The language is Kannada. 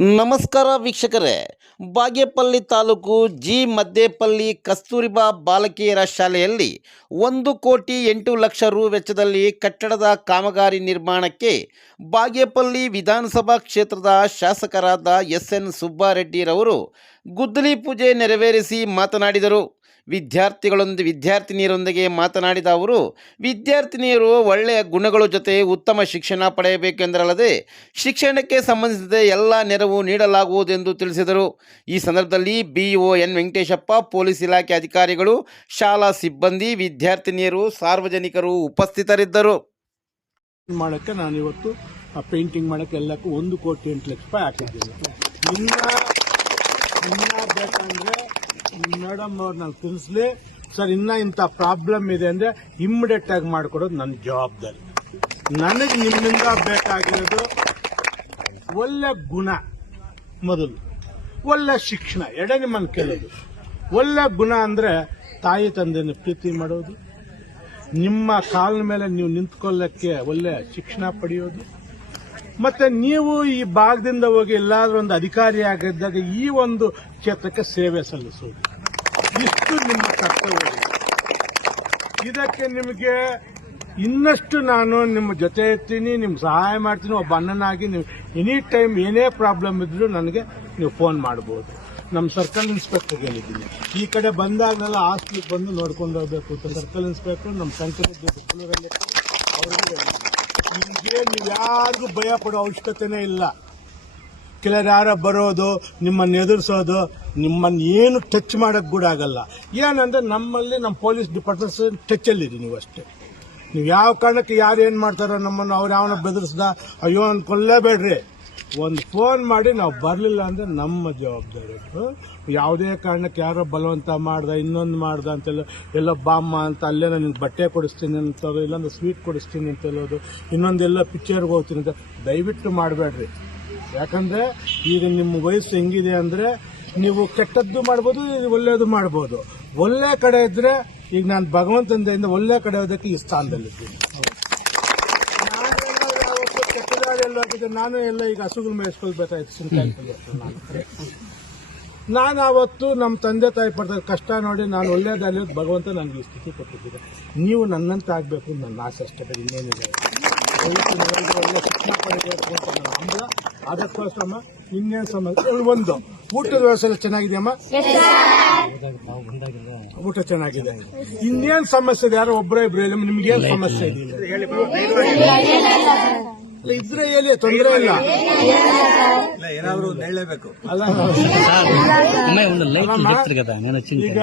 ನಮಸ್ಕಾರ ವೀಕ್ಷಕರೇ, ಬಾಗೇಪಲ್ಲಿ ತಾಲೂಕು ಜಿ ಮದ್ದೇಪಲ್ಲಿ ಕಸ್ತೂರಿಬಾ ಬಾಲಕಿಯರ ಶಾಲೆಯಲ್ಲಿ 1,08,00,000 ರು ವೆಚ್ಚದಲ್ಲಿ ಕಟ್ಟಡದ ಕಾಮಗಾರಿ ನಿರ್ಮಾಣಕ್ಕೆ ಬಾಗೇಪಲ್ಲಿ ವಿಧಾನಸಭಾ ಕ್ಷೇತ್ರದ ಶಾಸಕರಾದ ಎಸ್.ಎನ್. ಸುಬ್ಬಾರೆಡ್ಡಿರವರು ಗುದ್ದಲಿ ಪೂಜೆ ನೆರವೇರಿಸಿ ಮಾತನಾಡಿದರು. ವಿದ್ಯಾರ್ಥಿನಿಯರೊಂದಿಗೆ ಮಾತನಾಡಿದ ಅವರು, ವಿದ್ಯಾರ್ಥಿನಿಯರು ಒಳ್ಳೆಯ ಗುಣಗಳ ಜೊತೆ ಉತ್ತಮ ಶಿಕ್ಷಣ ಪಡೆಯಬೇಕೆಂದರಲ್ಲದೆ ಶಿಕ್ಷಣಕ್ಕೆ ಸಂಬಂಧಿಸಿದ ಎಲ್ಲ ನೆರವು ನೀಡಲಾಗುವುದೆಂದು ತಿಳಿಸಿದರು. ಈ ಸಂದರ್ಭದಲ್ಲಿ ಬಿಇಒ ಎನ್ ವೆಂಕಟೇಶಪ್ಪ, ಪೊಲೀಸ್ ಇಲಾಖೆ ಅಧಿಕಾರಿಗಳು, ಶಾಲಾ ಸಿಬ್ಬಂದಿ, ವಿದ್ಯಾರ್ಥಿನಿಯರು, ಸಾರ್ವಜನಿಕರು ಉಪಸ್ಥಿತರಿದ್ದರು. ಮಾಡೋಕ್ಕೆ ನಾನು ಇವತ್ತು ಪೇಂಟಿಂಗ್ ಮಾಡೋಕ್ಕೆ ಎಲ್ಲಕ್ಕೂ 1,08,00,000 ರೂಪಾಯಿ ಹಾಕಿದ್ದೀನಿ. ಇನ್ನ ಬೇಕಂದ್ರೆ ಮೇಡಮ್ ಅವ್ರು ನಾನು ತಿಳಿಸ್ಲಿ ಸರ್, ಇನ್ನ ಇಂಥ ಪ್ರಾಬ್ಲಮ್ ಇದೆ ಅಂದ್ರೆ ಇಮ್ಮಿಡಿಯೇಟ್ ಆಗಿ ಮಾಡಿಕೊಡೋದು ನನ್ನ ಜವಾಬ್ದಾರಿ. ನನಗೆ ನಿಮ್ಮಿಂದ ಬೇಕಾಗಿರೋದು ಒಳ್ಳೆ ಗುಣ, ಮೊದಲು ಒಳ್ಳೆ ಶಿಕ್ಷಣ, ನಿಮ್ಮನ್ನು ಕೇಳೋದು. ಒಳ್ಳೆ ಗುಣ ಅಂದ್ರೆ ತಾಯಿ ತಂದೆನ ಪ್ರೀತಿ ಮಾಡೋದು, ನಿಮ್ಮ ಕಾಲ ಮೇಲೆ ನೀವು ನಿಂತ್ಕೊಳ್ಳಕ್ಕೆ ಒಳ್ಳೆ ಶಿಕ್ಷಣ ಪಡೆಯೋದು, ಮತ್ತೆ ನೀವು ಈ ಭಾಗದಿಂದ ಹೋಗಿ ಎಲ್ಲಾದ್ರೂ ಒಂದು ಅಧಿಕಾರಿ ಆಗಿದ್ದಾಗ ಈ ಒಂದು ಕ್ಷೇತ್ರಕ್ಕೆ ಸೇವೆ ಸಲ್ಲಿಸೋದು, ಇಷ್ಟು ನಿಮ್ಮ ಕರ್ತವ್ಯ. ಇದಕ್ಕೆ ನಿಮಗೆ ಇನ್ನಷ್ಟು ನಾನು ನಿಮ್ಮ ಜೊತೆ ಇರ್ತೀನಿ, ನಿಮ್ಗೆ ಸಹಾಯ ಮಾಡ್ತೀನಿ. ಒಬ್ಬ ಅಣ್ಣನಾಗಿ ನೀವು ಎನಿ ಟೈಮ್ ಏನೇ ಪ್ರಾಬ್ಲಮ್ ಇದ್ರೂ ನನಗೆ ನೀವು ಫೋನ್ ಮಾಡಬಹುದು. ನಮ್ಮ ಸರ್ಕಲ್ ಇನ್ಸ್ಪೆಕ್ಟರ್ಗೆ ಹೇಳಿದ್ದೀನಿ, ಈ ಕಡೆ ಬಂದಾಗಲೆಲ್ಲ ಹಾಸ್ಪಿಟ್ಲಿಗೆ ಬಂದು ನೋಡ್ಕೊಂಡು ಹೋಗ್ಬೇಕು ಅಂತ ಸರ್ಕಲ್ ಇನ್ಸ್ಪೆಕ್ಟರ್ ನಮ್ಮ ಸಂಕಲದಲ್ಲಿ ಅವ್ರಿಗೆ ನಿಮಗೆ ನೀವು ಯಾರಿಗೂ ಭಯ ಪಡೋ ಅವಶ್ಯಕತೆನೇ ಇಲ್ಲ. ಕೆಲವರು ಯಾರೋ ಬರೋದು, ನಿಮ್ಮನ್ನು ಎದುರಿಸೋದು, ನಿಮ್ಮನ್ನು ಏನು ಟಚ್ ಮಾಡೋಕ್ಕೆ ಕೂಡ ಆಗಲ್ಲ. ಏನಂದ್ರೆ ನಮ್ಮಲ್ಲಿ ನಮ್ಮ ಪೊಲೀಸ್ ಡಿಪಾರ್ಟ್ಮೆಂಟ್ಸ್ ಟಚ್ಚಲ್ಲಿದೆ. ನೀವು ಅಷ್ಟೇ, ನೀವು ಯಾವ ಕಾರಣಕ್ಕೆ ಯಾರು ಏನು ಮಾಡ್ತಾರೋ ನಮ್ಮನ್ನು ಅವ್ರು ಯಾವನ ಬೆದರಿಸ್ದ ಅಯ್ಯೋ ಅನ್ಕೊಳ್ಳೇಬೇಡ್ರಿ. ಒಂದು ಫೋನ್ ಮಾಡಿ ನಾವು ಬರಲಿಲ್ಲ ಅಂದ್ರೆ ನಮ್ಮ ಜವಾಬ್ದಾರಿ. ಯಾವುದೇ ಕಾರಣಕ್ಕೆ ಯಾರೋ ಬಲವಂತ ಮಾಡ್ದ, ಇನ್ನೊಂದು ಮಾಡ್ದ ಅಂತೆಲ್ಲ, ಎಲ್ಲೋ ಬಾಮ್ಮ ಅಂತ ಅಲ್ಲೇನೋ ನಿಮ್ಗೆ ಬಟ್ಟೆ ಕೊಡಿಸ್ತೀನಿ ಅಂತ, ಇಲ್ಲಾಂದ್ರೆ ಸ್ವೀಟ್ ಕೊಡಿಸ್ತೀನಿ ಅಂತ ಹೇಳೋದು, ಇನ್ನೊಂದೆಲ್ಲ ಪಿಕ್ಚರ್ಗೆ ಹೋಗ್ತೀನಿ ಅಂತ ದಯವಿಟ್ಟು ಮಾಡಬೇಡ್ರಿ. ಯಾಕಂದ್ರೆ ಈಗ ನಿಮ್ಮ ವಯಸ್ಸು ಹೆಂಗಿದೆ ಅಂದ್ರೆ ನೀವು ಕೆಟ್ಟದ್ದು ಮಾಡ್ಬೋದು, ಒಳ್ಳೆಯದು ಮಾಡ್ಬೋದು. ಒಳ್ಳೆ ಕಡೆ ಇದ್ರೆ ಈಗ ನಾನು ಭಗವಂತನಿಂದ ಒಳ್ಳೆ ಕಡೆ ಹೋದಕ್ಕೆ ಈ ಸ್ಥಾನದಲ್ಲಿದ್ದೀನಿ. ನಾನು ಎಲ್ಲ ಈಗ ಹಸುಗಳು ಮೇಯಿಸ್ಕೊಳ್ಬೇಕಾಯ್ತು. ನಾನು ಅವತ್ತು ನಮ್ಮ ತಂದೆ ತಾಯಿ ಪಡ್ದ ಕಷ್ಟ ನೋಡಿ ನಾನು ಒಳ್ಳೇದಾಗಲಿ ಭಗವಂತ ನನಗೆ ಈ ಸ್ಥಿತಿ ಕೊಟ್ಟಿದ್ದೆ. ನೀವು ನನ್ನಂತ ಆಗಬೇಕು ನನ್ನ ಆಸೆ ಅಷ್ಟೇ, ಇನ್ನೇನಿದೆ. ಒಳ್ಳೆ ಶಿಕ್ಷಣ ಪಡಿಬೇಕು ಅಂತ ನನ್ನ ಹಂಬಲ. ಅದಕ್ಕೋಸ್ಕರ ಇನ್ನೇನು ಸಮಸ್ಯೆ, ಒಂದು ಊಟದ ವ್ಯವಸ್ಥೆ ಎಲ್ಲ ಚೆನ್ನಾಗಿದೆಯಮ್ಮ, ಊಟ ಚೆನ್ನಾಗಿದೆ. ಇನ್ನೇನು ಸಮಸ್ಯೆ ಇದೆ? ಯಾರೋ ಒಬ್ಬರೇ ಇಬ್ರು ಹೇಳಿ, ನಿಮ್ಗೇನು ಸಮಸ್ಯೆ ಇದೆ ಇದ್ರೆ ಹೇಳಿ, ತೊಂದರೆ ಇಲ್ಲ. ಏನಾದ್ರು ಹೇಳಬೇಕು ಅಲ್ಲ, ಈಗ